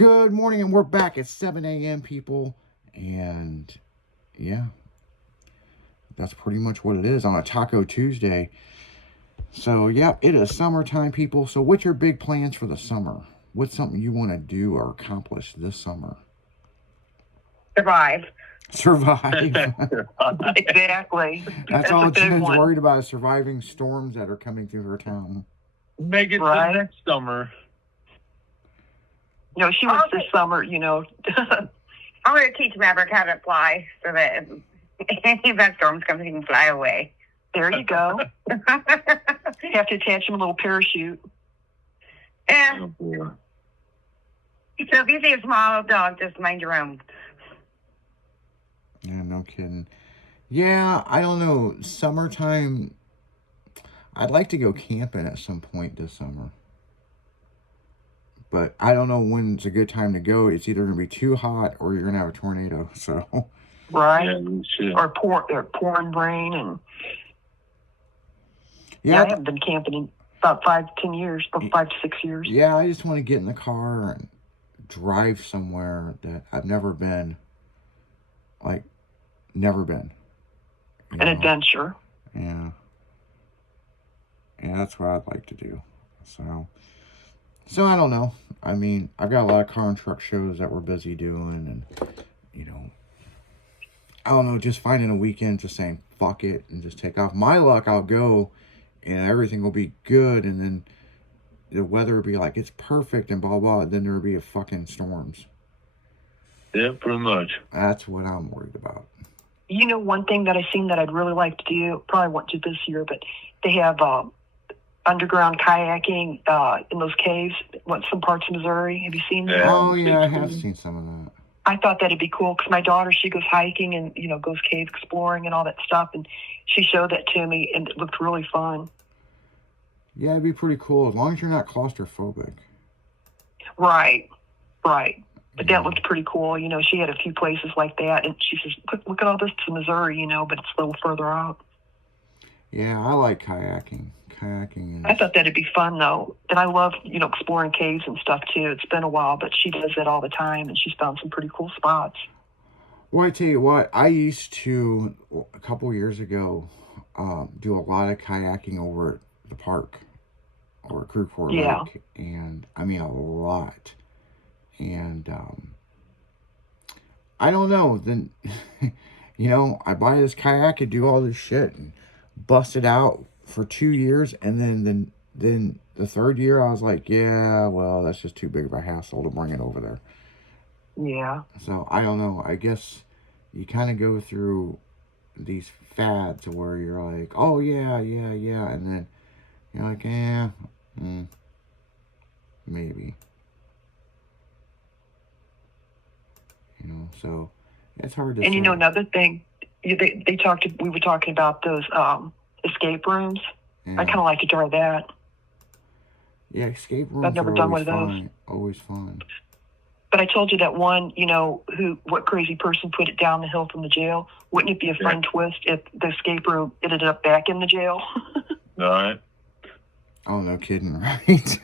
Good morning, and we're back at 7 a.m., people. And yeah, that's pretty much what it is on a Taco Tuesday. So, yeah, it is summertime, people. So, what's your big plans for the summer? What's something you want to do or accomplish this summer? Survive. Survive. Exactly. That's all Jen's worried about is surviving storms that are coming through her town. Make it to next summer. No, she wants this summer, I'm going to teach Maverick how to fly so that if that storm comes, he can fly away. There you go. You have to attach him a little parachute. Yeah. So if you see a small dog, just mind your own. Yeah, no kidding. Yeah, I don't know. Summertime, I'd like to go camping at some point this summer. But I don't know when's a good time to go. It's either going to be too hot or you're going to have a tornado. So, right. Yeah, or pouring rain. And yeah, I haven't been camping in about 5 to 10 years, 5 to 6 years. Yeah, I just want to get in the car and drive somewhere that I've never been. Like, never been. An adventure. Yeah. Yeah, that's what I'd like to do. So I don't know. I mean, I've got a lot of car and truck shows that we're busy doing, and, I don't know, just finding a weekend, just saying, fuck it, and just take off. My luck, I'll go, and everything will be good, and then the weather will be like, it's perfect, and blah, blah, then there will be a fucking storms. Yeah, pretty much. That's what I'm worried about. One thing that I've seen that I'd really like to do, probably won't do this year, but they have underground kayaking in those caves, some parts of Missouri. Have you seen that? Yeah. Oh, yeah, I have seen some of that. I thought that'd be cool because my daughter, she goes hiking and, goes cave exploring and all that stuff. And she showed that to me and it looked really fun. Yeah, it'd be pretty cool as long as you're not claustrophobic. Right. But that looked pretty cool. She had a few places like that. And she says, look at all this to Missouri, but it's a little further out. Yeah, I like kayaking. I thought that'd be fun, though. And I love, exploring caves and stuff, too. It's been a while, but she does that all the time, and she's found some pretty cool spots. Well, I tell you what, I used to, a couple years ago, do a lot of kayaking over at the park, or Crewport Lake. And, I mean, a lot. And, I don't know, then, I buy this kayak and do all this shit, and bust it out for 2 years, and then the third year I was like, yeah, well, that's just too big of a hassle to bring it over there. Yeah. So I don't know. I guess you kind of go through these fads where you're like, oh yeah, and then you're like, maybe. So it's hard to. And say. Another thing, we were talking about those escape rooms. Yeah. I kind of like to try that. Yeah, escape rooms. I've never done one of those. Always fun. But I told you that one, what crazy person put it down the hill from the jail? Wouldn't it be a fun twist if the escape room ended up back in the jail? All right. Oh, no kidding, right?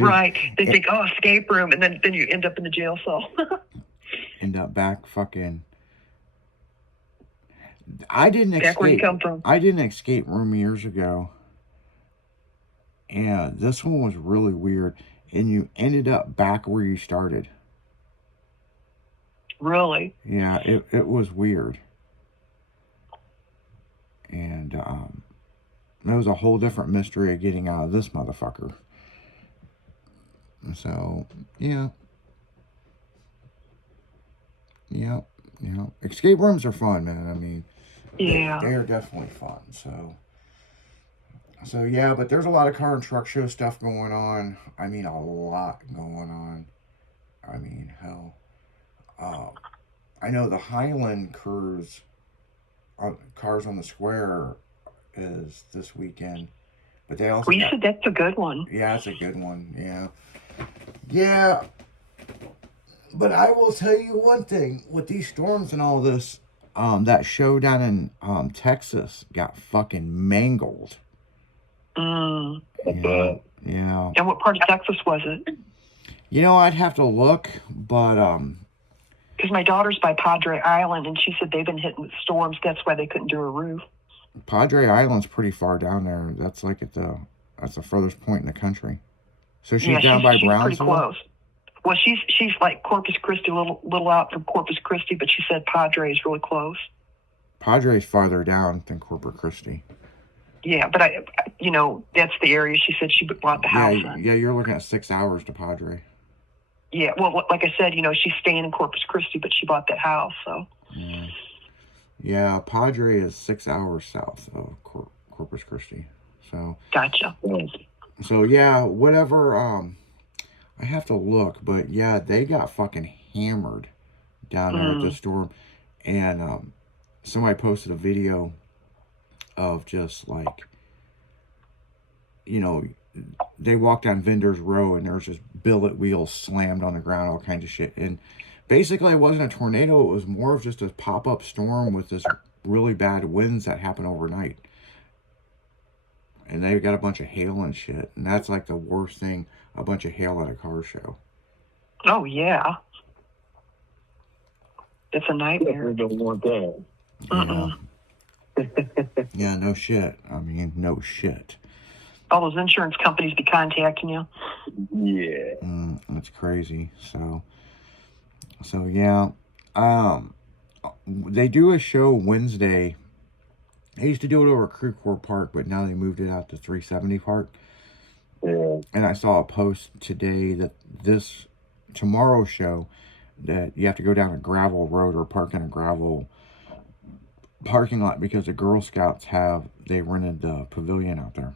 Right. They think, escape room, and then you end up in the jail cell. End up back fucking. I did an escape room years ago, and this one was really weird, and you ended up back where you started. Really? Yeah, it was weird. And there was a whole different mystery of getting out of this motherfucker. So, yeah. Escape rooms are fun, man. I mean, yeah, they are definitely fun. So yeah, but there's a lot of car and truck show stuff going on. I mean, a lot going on. I mean, hell. I know the Highland Cars on the Square is this weekend, but they also. Well, you said that's a good one. Yeah, it's a good one. Yeah. But I will tell you one thing, with these storms and all this, that show down in Texas got fucking mangled. Mm. Yeah. And what part of Texas was it? You know, I'd have to look, but Because my daughter's by Padre Island, and she said they've been hit with storms. That's why they couldn't do a roof. Padre Island's pretty far down there. That's like that's the furthest point in the country. So she's down by she's pretty Brownsville. close. Well, she's like Corpus Christi, a little out from Corpus Christi, but she said Padre is really close. Padre's farther down than Corpus Christi. Yeah, but that's the area she said she bought the house in. Yeah, you're looking at 6 hours to Padre. Yeah, well, like I said, she's staying in Corpus Christi, but she bought that house, so. Yeah, Padre is 6 hours south of Corpus Christi. So. Gotcha. So yeah, whatever. I have to look, but yeah, they got fucking hammered down there at the storm, and somebody posted a video of just like, they walked down Vendors Row and there was just billet wheels slammed on the ground, all kinds of shit. And basically, it wasn't a tornado; it was more of just a pop-up storm with this really bad winds that happened overnight. And they got a bunch of hail and shit, and that's like the worst thing. A bunch of hail at a car show. Oh yeah, it's a nightmare. I don't want that. Yeah, no shit. I mean, no shit. All those insurance companies be contacting you. Yeah. That's crazy. So yeah. They do a show Wednesday. They used to do it over at Crew Corps Park, but now they moved it out to 370 Park. Yeah. And I saw a post today that tomorrow's show, that you have to go down a gravel road or park in a gravel parking lot because the Girl Scouts they rented the pavilion out there.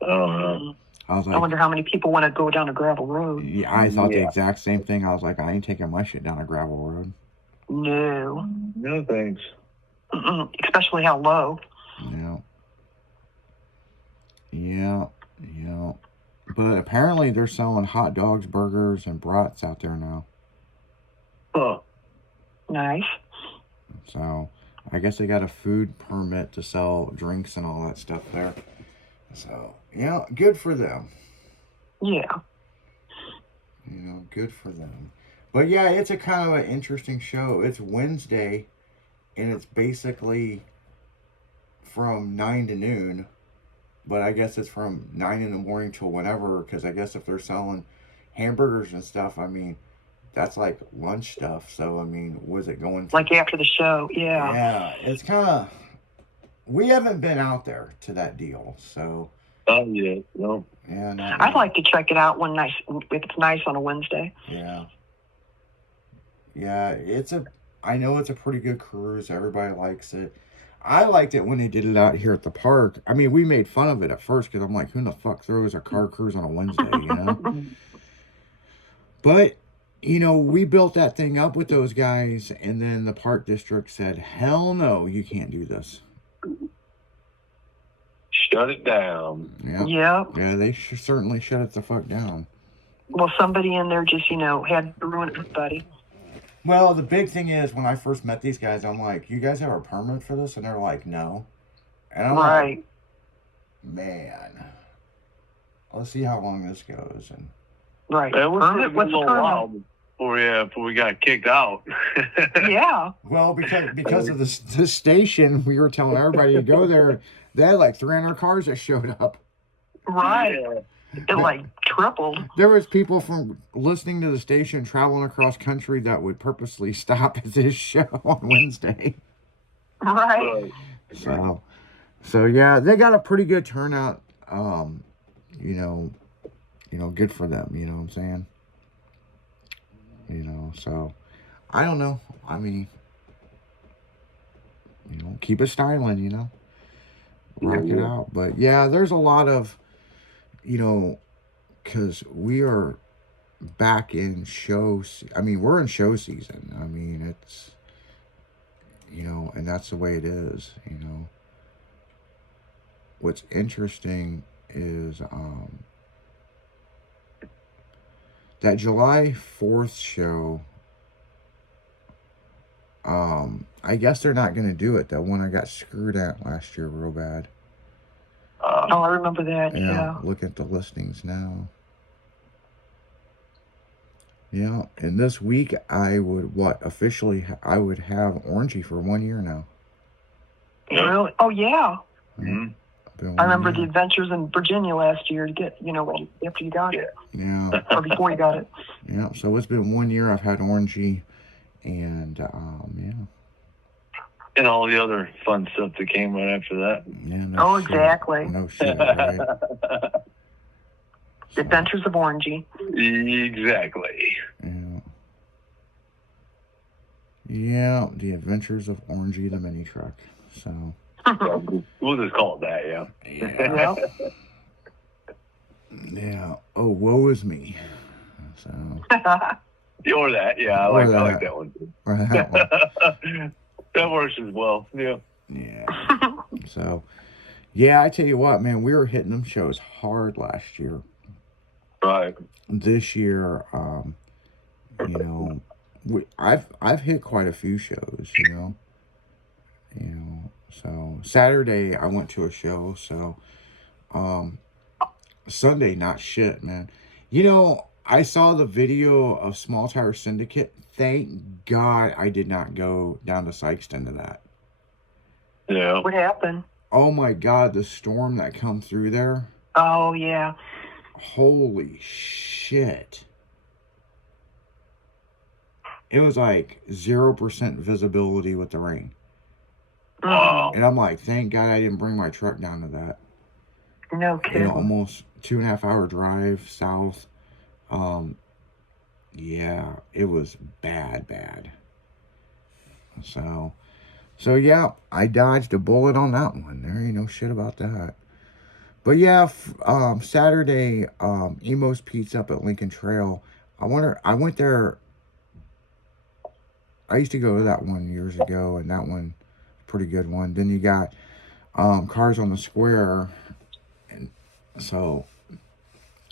Oh, I was like, I wonder how many people want to go down a gravel road. Yeah, I thought the exact same thing. I was like, I ain't taking my shit down a gravel road. No. no thanks. Especially how low. Yeah. But apparently they're selling hot dogs, burgers, and brats out there now. Huh. Nice. So I guess they got a food permit to sell drinks and all that stuff there. So, yeah, good for them. Yeah. Good for them. But yeah, it's a kind of an interesting show. It's Wednesday, and it's basically from 9 to noon. But I guess it's from 9 in the morning till whenever, because I guess if they're selling hamburgers and stuff, I mean, that's like lunch stuff. So, I mean, was it going to... Like after the show, yeah. Yeah, it's kind of... We haven't been out there to that deal, so... Oh, yeah. No. Yeah, I'd like to check it out if it's nice on a Wednesday. Yeah. Yeah, I know it's a pretty good cruise. Everybody likes it. I liked it when they did it out here at the park. I mean, we made fun of it at first because I'm like, who the fuck throws a car cruise on a Wednesday, But, we built that thing up with those guys, and then the park district said, hell no, you can't do this. Shut it down. Yeah. Yep. Yeah, they certainly shut it the fuck down. Well, somebody in there just, had to ruin it for everybody. Well, the big thing is, when I first met these guys, I'm like, you guys have a permit for this? And they're like, no. And I'm like, man, let's see how long this goes. And right. It was a What's little the while before we got kicked out. Yeah. Well, because of the station, we were telling everybody to go there. They had like 300 cars that showed up. Right. Yeah. It tripled. There was people from listening to the station traveling across country that would purposely stop at this show on Wednesday. Right. So yeah, they got a pretty good turnout. Good for them. You know what I'm saying? So I don't know. I mean, keep it styling. Rock it out. But yeah, there's a lot of, because we are back in we're in show season. I mean, it's, and that's the way it is, What's interesting is that July 4th show, I guess they're not going to do it. That one I got screwed at last year real bad. I remember that, yeah. Look at the listings now. Yeah, and this week I would officially I would have Orangey for 1 year now. Yep. Really? Oh yeah. Mhm. Been I 1 remember the year. adventures in Virginia last year to get, after you got it. Yeah, Or before you got it. yeah. So it's been 1 year I've had Orangey, and yeah, And all the other fun stuff that came right after that. yeah. No Oh, shit. exactly. No shit, right? The Adventures of Orangey. Exactly. Yeah. Yeah, The Adventures of Orangey the Mini Truck. So We'll just call it that, yeah. yeah, yeah. Oh, woe is me. So Or that, yeah. I Or like that. that one too. or that one. That works as well. Yeah. Yeah. So yeah, I tell you what, man, we were hitting them shows hard last year. Right. This year, I've hit quite a few shows, So Saturday I went to a show. So Sunday, not shit, man. I saw the video of Small Tower Syndicate. Thank God I did not go down to Sykeston to that. Yeah. What happened? Oh my God, the storm that come through there. Oh yeah. Holy shit. It was like 0% visibility with the rain. Wow. And I'm like, thank God I didn't bring my truck down to that. No kidding. Almost 2.5 hour drive south. Yeah, it was bad. So yeah, I dodged a bullet on that one. There ain't no shit about that. But yeah, Saturday, Emo's Pizza up at Lincoln Trail. I went there. I used to go to that one years ago, and that one, pretty good one. Then you got Cars on the Square, and so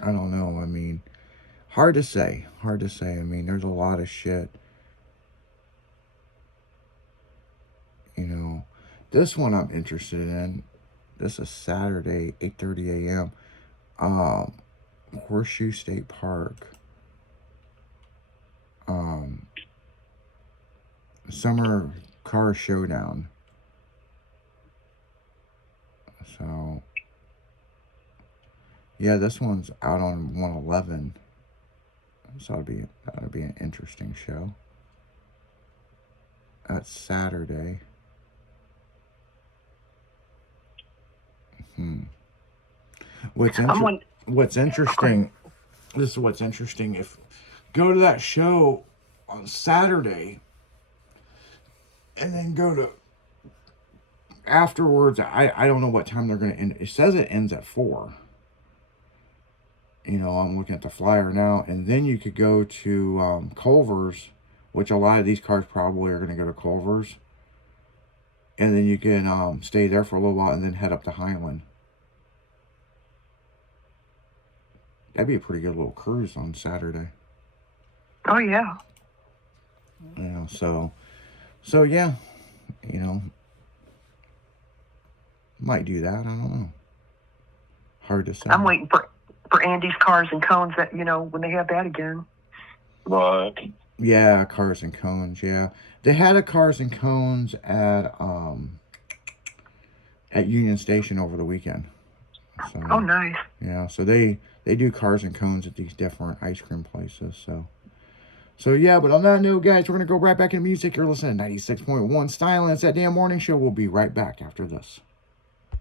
I don't know. I mean, hard to say. I mean, there's a lot of shit. This one I'm interested in. This is Saturday, 8:30 a.m. Horseshoe State Park. Summer Car Showdown. So yeah, this one's out on 111. So that'll be an interesting show. That's Saturday. What's interesting, this is what's interesting, if go to that show on Saturday and then go to afterwards, I don't know what time they're going to end. It says it ends at 4. I'm looking at the flyer now, and then you could go to Culver's, which a lot of these cars probably are going to go to Culver's, and then you can stay there for a little while and then head up to Highland. That'd be a pretty good little cruise on Saturday. Oh yeah. So yeah, might do that. I don't know. Hard to say. I'm waiting for Andy's Cars and Cones that when they have that again. Right. Yeah, Cars and Cones. Yeah, they had a Cars and Cones at Union Station over the weekend. So, Oh nice. yeah, so they do Cars and Cones at these different ice cream places. So yeah, but on that note, guys, we're gonna go right back into music. You're listening to 96.1 Stylin'. It's that damn morning show. We'll be right back after this.